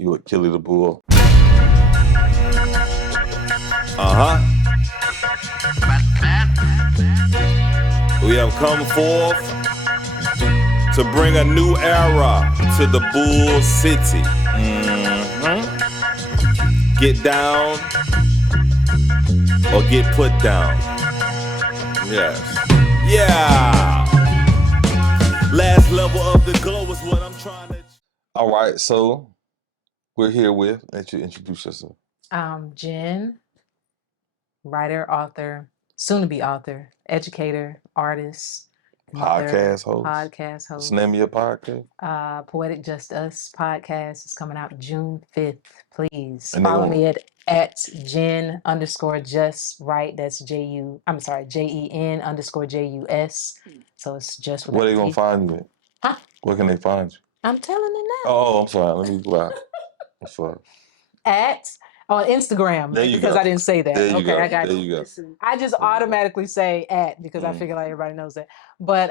You Akili the bull. We have come forth to bring a new era to the Bull City. Get down or get put down. Yes. Yeah. Last level of the glow is what I'm trying to. All right, so we're here with, let you introduce yourself. Jen, writer, author, soon-to-be author, educator, artist, Podcast host. podcast What's host. the name of your podcast? Poetic Just Us podcast is coming out June 5th. Please And they follow gonna- me at Jen_just right. That's JEN_JUS. So it's just Where they gonna find you at? Huh? Where can they find you? I'm telling it now. Oh, I'm sorry. Let me go out. I'm sorry. On Instagram, There you because go. I didn't say that. There you Okay, go. I got There you. you go. I just automatically say at because I figure like everybody knows that. But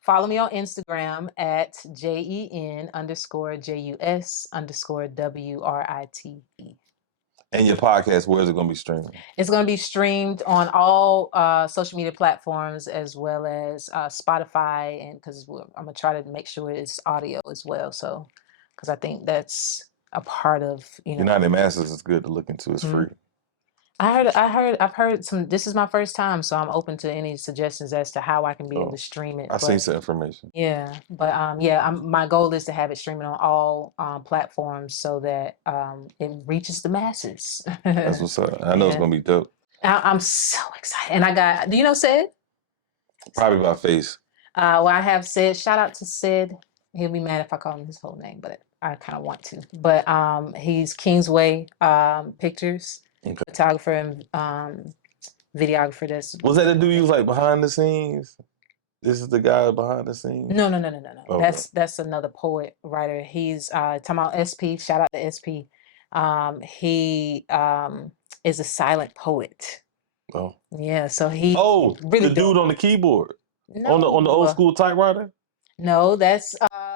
follow me on Instagram at JEN_JUS_WRITE. And your podcast, where is it gonna be streaming? It's going to be streamed on all social media platforms as well as Spotify, and because I'm gonna try to make sure it's audio as well. So, because I think that's a part of United Masters is good to look into. It's free. I've heard some. This is my first time, so I'm open to any suggestions as to how I can be able to stream it. I seen some information. Yeah, but my goal is to have it streaming on all platforms so that it reaches the masses. That's what's up. I know it's gonna be dope. I'm so excited, and I got. Do you know Sid? Probably by face. Well, I have Sid. Shout out to Sid. He'll be mad if I call him his whole name, but I kind of want to. But he's Kingsway Pictures. Okay. Photographer and videographer. Was that the dude you was like behind the scenes? This is the guy behind the scenes? No. Okay. That's another poet writer. He's talking about SP. Shout out to SP. He is a silent poet. Oh. Yeah, so he really the dude on the keyboard. No. On the old school typewriter? No, that's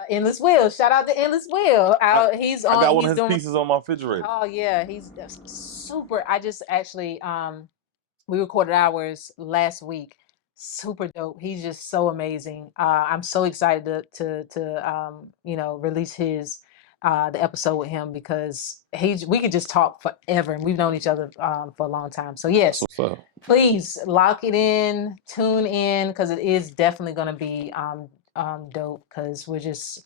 Endless Wheel. Shout out to Endless Wheel. He's on. I got one of his pieces on my refrigerator. Oh yeah, he's super. I just actually we recorded ours last week. Super dope. He's just so amazing. I'm so excited to release his the episode with him because we could just talk forever, and we've known each other for a long time. So yes, please lock it in, tune in, because it is definitely going to be dope, because we're just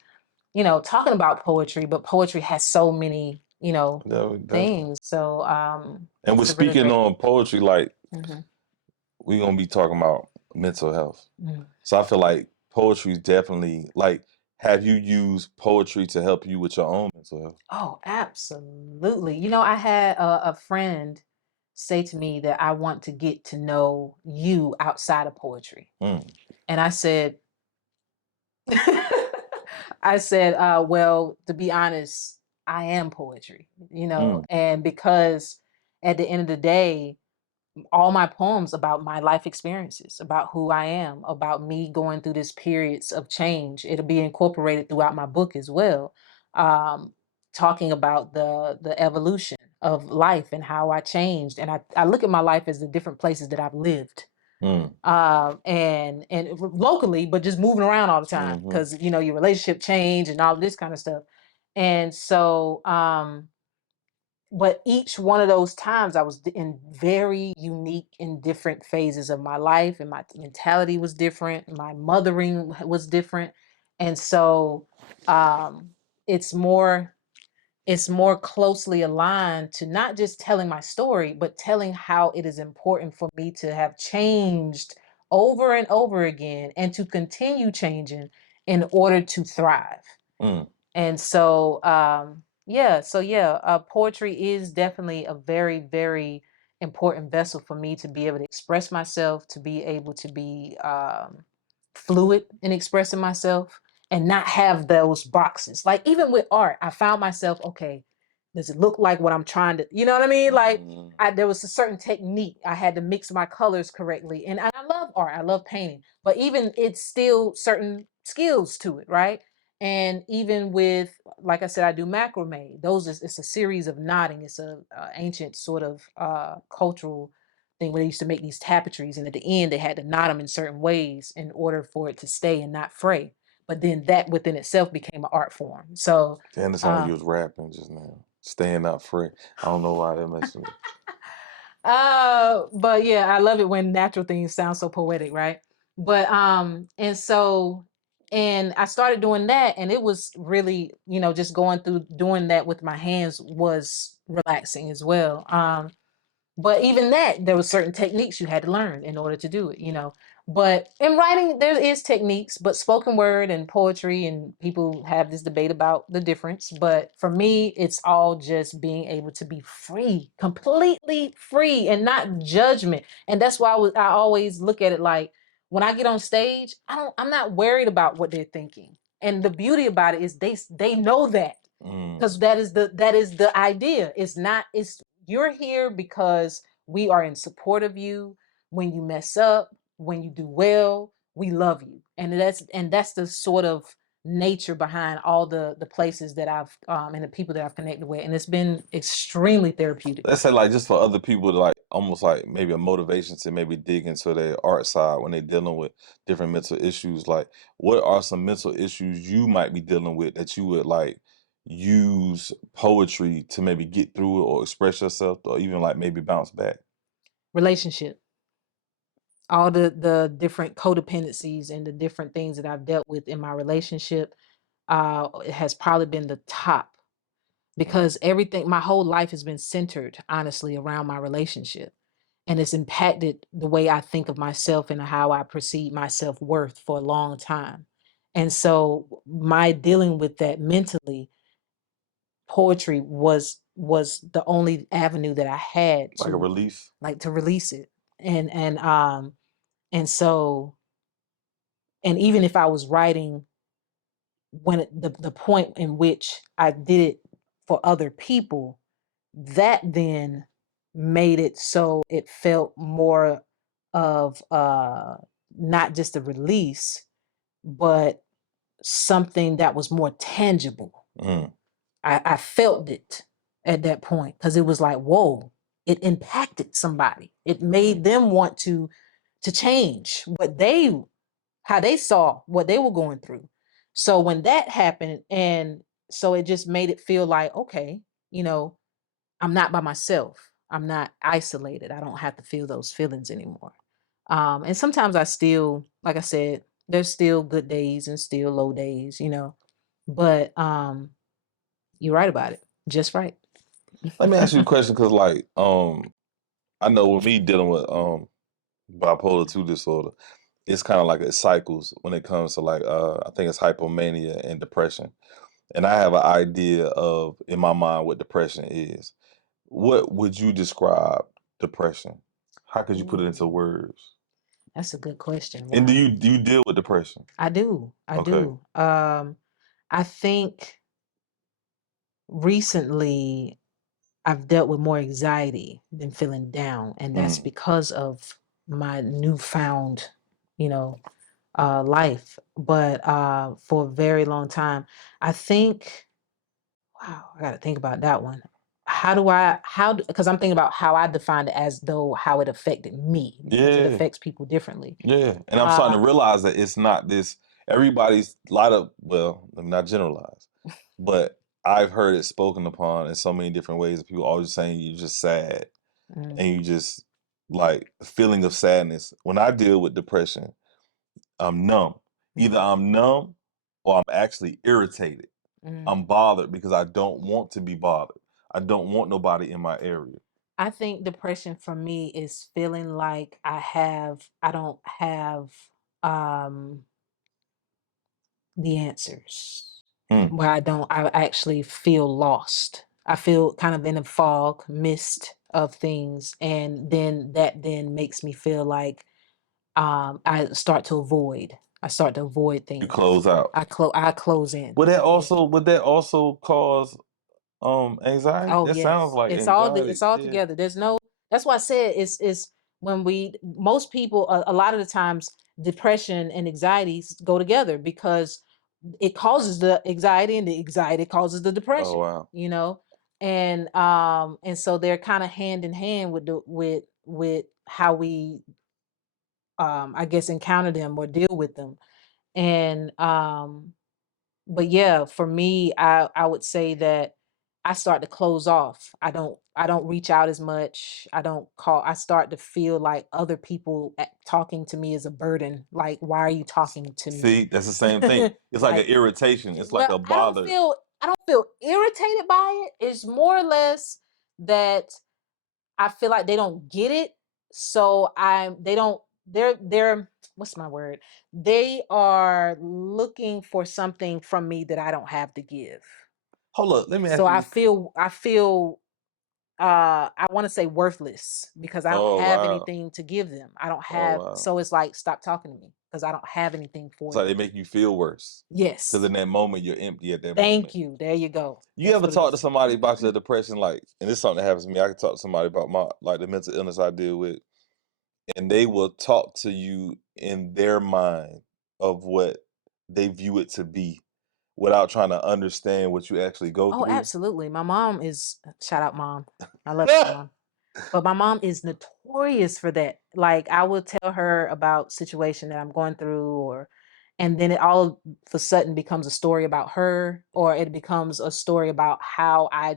talking about poetry, but poetry has so many things. So and we're speaking on poetry, like we're gonna be talking about mental health. So I feel like poetry is definitely like, have you used poetry to help you with your own mental health? Oh, absolutely. I had a friend say to me that I want to get to know you outside of poetry. And I said, well, to be honest, I am poetry, and because at the end of the day, all my poems about my life experiences, about who I am, about me going through this periods of change. It'll be incorporated throughout my book as well, talking about the evolution of life and how I changed. And I look at my life as the different places that I've lived. And locally, but just moving around all the time because your relationship change and all this kind of stuff. And so but each one of those times I was in very unique and different phases of my life, and my mentality was different, my mothering was different. And so it's more closely aligned to not just telling my story, but telling how it is important for me to have changed over and over again and to continue changing in order to thrive. And so poetry is definitely a very, very important vessel for me to be able to express myself, to be able to be fluid in expressing myself and not have those boxes. Like even with art, I found myself, okay, does it look like what I'm trying to, you know what I mean? Like there was a certain technique. I had to mix my colors correctly. And I love art. I love painting, but even it's still certain skills to it, right? And even with, like I said, I do macrame. It's a series of knotting. It's a ancient sort of cultural thing where they used to make these tapestries, and at the end they had to knot them in certain ways in order for it to stay and not fray. But then that within itself became an art form. So Damn, it sounded like you was rapping just now. Staying out free. I don't know why that messed with me. but yeah, I love it when natural things sound so poetic, right? But and I started doing that, and it was really, just going through doing that with my hands was relaxing as well. But even that, there was certain techniques you had to learn in order to do it. But in writing, there is techniques, but spoken word and poetry, and people have this debate about the difference. But for me, it's all just being able to be free, completely free, and not judgment. And that's why I always look at it like when I get on stage, I'm not worried about what they're thinking. And the beauty about it is they know that, because that is the idea. It's you're here because we are in support of you. When you mess up, when you do well, we love you. And that's the sort of nature behind all the places that I've and the people that I've connected with, and it's been extremely therapeutic. Let's say like just for other people to like almost like maybe a motivation to maybe dig into their art side when they're dealing with different mental issues. Like what are some mental issues you might be dealing with that you would like use poetry to maybe get through it or express yourself or even like maybe bounce back? Relationship, all the different codependencies and the different things that I've dealt with in my relationship, it has probably been the top, because everything, my whole life has been centered honestly around my relationship, and it's impacted the way I think of myself and how I perceive my self-worth for a long time. And so my dealing with that mentally, poetry was the only avenue that I had Like a to, release? like, to release it. And so, and even if I was writing the point in which I did it for other people, that then made it so it felt more of not just a release, but something that was more tangible. Mm. I felt it at that point, because it was like, whoa, it impacted somebody. It made them want to change how they saw what they were going through. So when that happened, and so it just made it feel like, okay, you know, I'm not by myself. I'm not isolated. I don't have to feel those feelings anymore. And sometimes I still, like I said, there's still good days and still low days. But you're right about it. Just right. Let me ask you a question because like I know with me dealing with bipolar 2 disorder, it's kind of like it cycles when it comes to like I think it's hypomania and depression. And I have an idea of in my mind what depression is. What would you describe depression? How could you put it Ooh, into words? that's a good question. And Wow. do you deal with depression? I do. I Okay. do. I think recently I've dealt with more anxiety than feeling down, and that's Mm. because of my newfound, you know, life. But for a very long time, I think, wow, I got to think about that one. Because I'm thinking about how I defined it as though how it affected me, because it Yeah. affects people differently. Yeah. And I'm starting Uh, to realize that it's not this everybody's lot of well, let me not generalize, but I've heard it spoken upon in so many different ways. People always saying you're just sad mm, and you just like a feeling of sadness. When I deal with depression, I'm numb. Either mm, I'm numb or I'm actually irritated. mm. I'm bothered because I don't want to be bothered. I don't want nobody in my area. I think depression for me is feeling like I don't have um the answers. Mm. Where I actually feel lost. I feel kind of in a fog, mist of things. And then that then makes me feel like I start to avoid. I start to avoid You things. close out. I close in. Yeah. Would that also cause anxiety? Oh That sounds yes, like anxiety. it's all Yeah. together. There's no. That's why I said it's when we most people a lot of the times depression and anxieties go together, because it causes the anxiety, and the anxiety causes the depression. Oh wow. You know, and so they're kind of hand in hand with with how we I guess encounter them or deal with them. And but yeah, for me, I would say that I start to close off. I don't reach out as much. I don't call. I start to feel like other people talking to me is a burden. Like, why are you talking to See, me? that's the same thing. It's like an Like, irritation. It's like well, a bother. I don't feel irritated by it. It's more or less that I feel like they don't get it. So they don't they're what's my word? They are looking for something from me that I don't have to give. Hold up, let me So ask you. I feel I want to say worthless because I don't Oh have wow. anything to give them. I don't Oh have, wow. so it's like stop talking to me because I don't have anything It's for like they them. make you feel worse. Because Yes. in that moment you're empty at that Thank moment. you. There you go. You That's ever what it talk to is. somebody about your depression, like, and this is something that happens to me. I can talk to somebody about my like the mental illness I deal with, and they will talk to you in their mind of what they view it to be without trying to understand what you actually go Oh, through. absolutely. My mom is shout out mom. I love you, mom. But my mom is notorious for that. Like, I will tell her about situation that I'm going through, or and then it all of a sudden becomes a story about her, or it becomes a story about how I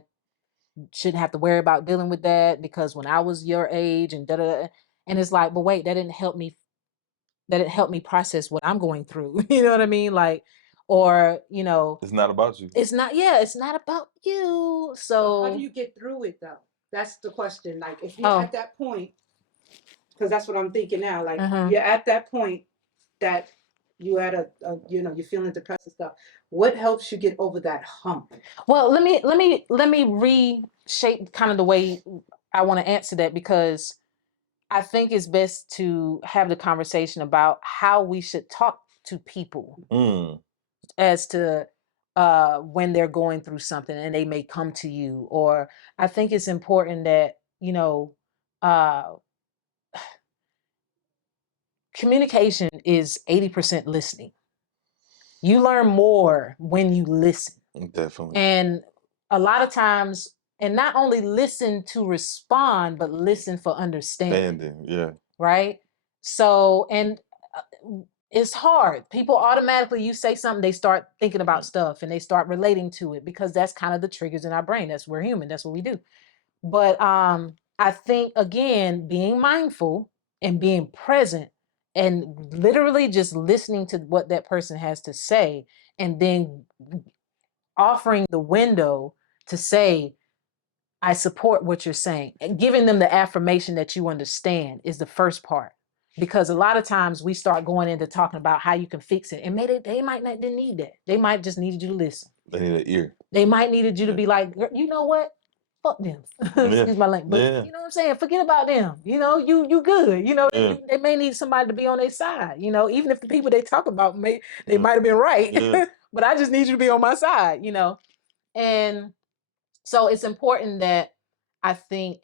shouldn't have to worry about dealing with that because when I was your age and da da. And it's like, but wait, that didn't help me. That didn't help me process what I'm going through. You know what I mean? Like, or It's not about you. it's not. Yeah, it's not about you. So how do So, you get through it though? That's the question. Like if you're oh, at that point, because that's what I'm thinking now. Like mhm. you're at that point that you at you're feeling depressed and stuff. What helps you get over that hump? Well, let me reshape kind of the way I want to answer that, because I think it's best to have the conversation about how we should talk to people Mm, as to when they're going through something and they may come to you. Or I think it's important that, uh communication is 80% listening. You learn more when you listen. definitely. And a lot of times, and not only listen to respond, but listen for understanding, Standing, yeah. right? So, and it's hard. People automatically, you say something, they start thinking about stuff and they start relating to it because that's kind of the triggers in our brain. That's we're human. That's what we do. But I think again, being mindful and being present and literally just listening to what that person has to say, and then offering the window to say, I support what you're saying, and giving them the affirmation that you understand is the first part. Because a lot of times we start going into talking about how you can fix it, and maybe they might not didn't need that. They might just needed you to listen. They need an ear. They might needed you to Yeah. be like, you know what? Fuck them. Yeah. Excuse my language, but Yeah. you know what I'm saying. Forget about them. You good. Yeah. They may need somebody to be on their side. Even if the people they talk about they Yeah. might have been right, Yeah. but I just need you to be on my side. And so it's important that I think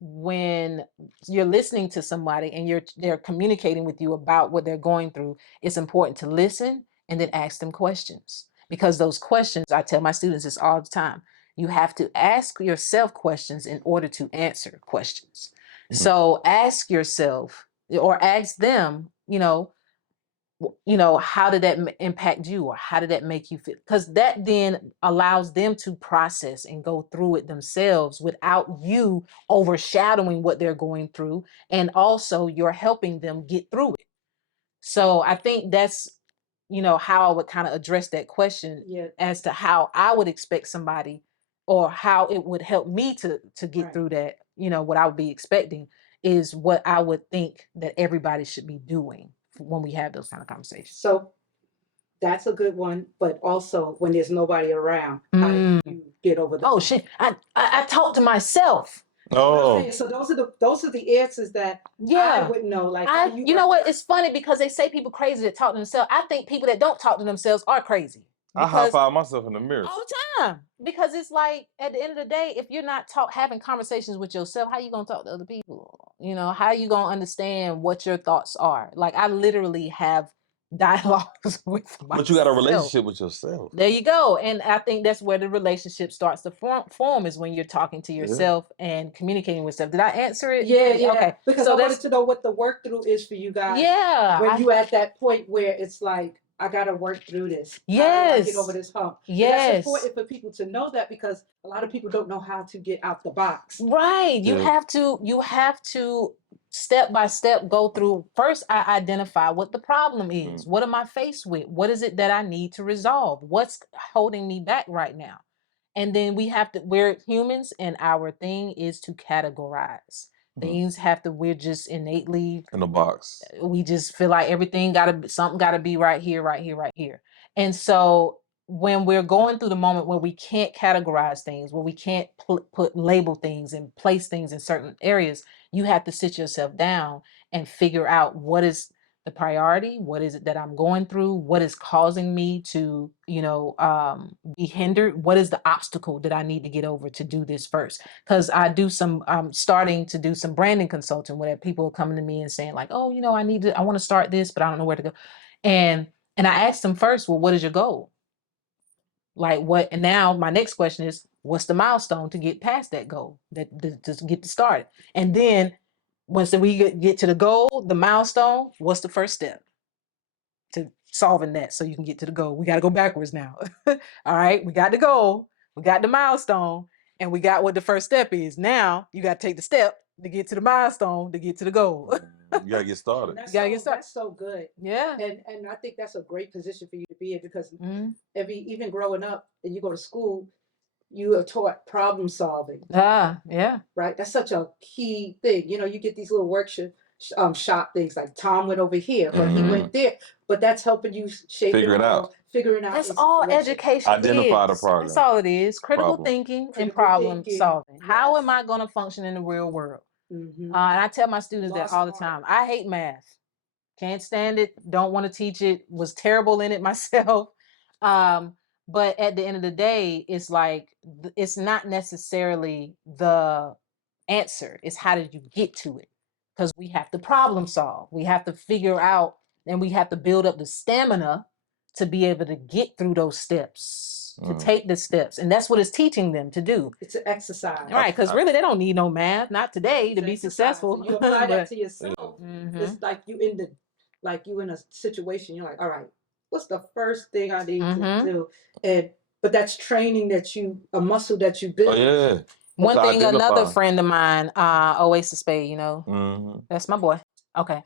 when you're listening to somebody and they're communicating with you about what they're going through, it's important to listen and then ask them questions. Because those questions, I tell my students this all the time, you have to ask yourself questions in order to answer questions. Mhm. So ask yourself or ask them, how did that impact you, or how did that make you feel? Because that then allows them to process and go through it themselves without you overshadowing what they're going through, and also you're helping them get through it. So I think that's how I would kind of address that question, Yeah. as to how I would expect somebody, or how it would help me to get Right. through that. What I would be expecting is what I would think that everybody should be doing when we have those kind of conversations. So that's a good one. But also when there's nobody around, how do you get over the Oh hump? shit! I talk to myself. That's what I'm Oh. saying. So those are the answers that I Yeah. would know. Like how do you You know work what? that? It's funny because they say people crazy that talk to themselves. I think people that don't talk to themselves are crazy, I high because five myself in the mirror. all the time. Because it's like, at the end of the day, if you're not having conversations with yourself, how you gonna talk to other people? How you gonna understand what your thoughts are? Like, I literally have dialogues with myself. But you got a relationship with yourself. There you go. And I think that's where the relationship starts to form is when you're talking to yourself and communicating with yourself. Did I answer it? Yeah. Okay. Because So I wanted to know what the work through is for you guys. Yeah. When you at that point where it's like, I gotta work through this. How do I get over this hump? Yes. That's important for people to know that, because a lot of people don't know how to get out the box. Right. You have to step by step go through. First, I identify what the problem is. What am I faced with? What is it that I need to resolve? What's holding me back right now? And then we're humans, and our thing is to categorize. Things we're just innately in the box. We just feel like something gotta be right here, right here, right here. And so when we're going through the moment where we can't categorize things, where we can't label things and place things in certain areas, you have to sit yourself down and figure out what is the priority, what is it that I'm going through, what is causing me to, be hindered, what is the obstacle that I need to get over to do this first. Because I'm starting to do some branding consulting where people are coming to me and saying like, oh, I want to start this, but I don't know where to go. And I asked them first, well, what is your goal? Like what? And now my next question is, what's the milestone to get past that goal, to get started? And then once we get to the goal, the milestone, what's the first step to solving that so you can get to the goal? We got to go backwards now. All right, we got the goal, we got the milestone, and we got what the first step is. Now you got to take the step to get to the milestone, to get to the goal. You gotta get started. That's so good. Yeah. And I think that's a great position for you to be in, because even growing up and you go to school, you are taught problem solving. Yeah. Right. That's such a key thing. You get these little shop things like Tom went over here, or he went there, but that's helping you figuring out. That's all education Identify the problem. That's all it is. Critical thinking and problem solving. Yes. How am I going to function in the real world? And I tell my students that all the time. I hate math. Can't stand it. Don't want to teach it. Was terrible in it myself. But at the end of the day, it's like, it's not necessarily the answer. It's how did you get to it? Because we have to problem solve. We have to figure out, and we have to build up the stamina to be able to get through those steps, to take the steps. And that's what it's teaching them to do. It's an exercise. Right, because really they don't need no math, not today, to be successful. You apply that to yourself. It's like you in a situation, you're like, all right, what's the first thing I need to do? But that's training a muscle that you build. Oh, yeah. One thing, another friend of mine, Oasis Spade, that's my boy. Okay.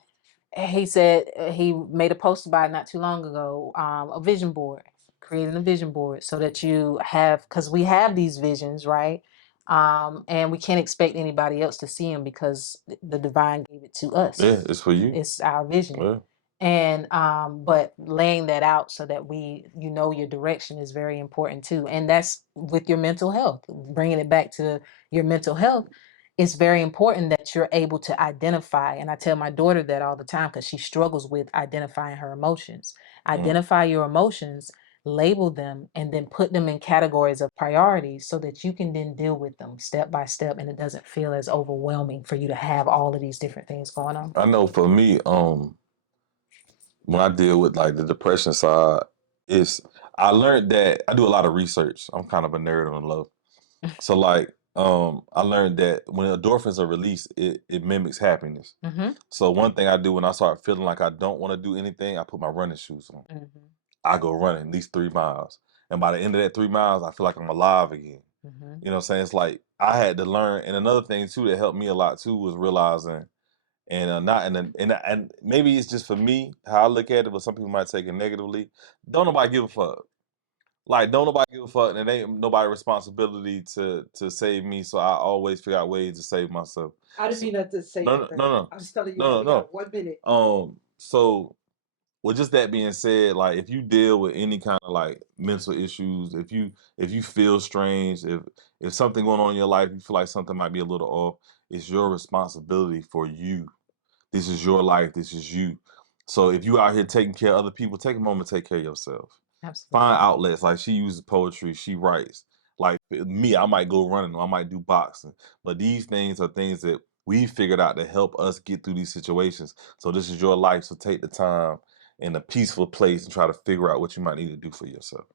He said he made a post about it not too long ago, a vision board, creating a vision board so that you have, because we have these visions, right? And we can't expect anybody else to see them because the divine gave it to us. Yeah, it's for you. It's our vision. Yeah. And but laying that out so that your direction is very important too. And that's with your mental health. Bringing it back to your mental health, it's very important that you're able to identify. And I tell my daughter that all the time because she struggles with identifying her emotions. Identify your emotions, label them, and then put them in categories of priorities so that you can then deal with them step by step, and it doesn't feel as overwhelming for you to have all of these different things going on. I know for me, when I deal with like the depression side, I learned that I do a lot of research. I'm kind of a nerd on love. So like I learned that when endorphins are released, it mimics happiness. So one thing I do when I start feeling like I don't want to do anything, I put my running shoes on. I go running at least 3 miles. And by the end of that 3 miles, I feel like I'm alive again. You know what I'm saying? It's like I had to learn. And another thing too that helped me a lot too was realizing, and maybe it's just for me how I look at it, but some people might take it negatively. Don't nobody give a fuck. Like, don't nobody give a fuck, and it ain't nobody's responsibility to save me. So I always figure out ways to save myself. I didn't mean that to say no. I'm just telling you. No. 1 minute. So, with just that being said, like if you deal with any kind of like mental issues, if you feel strange, if something going on in your life, you feel like something might be a little off, it's your responsibility for you. This is your life. This is you. So if you out here taking care of other people, take a moment to take care of yourself. Absolutely. Find outlets. Like she uses poetry, she writes. Like me, I might go running, or I might do boxing. But these things are things that we figured out to help us get through these situations. So this is your life. So take the time in a peaceful place and try to figure out what you might need to do for yourself.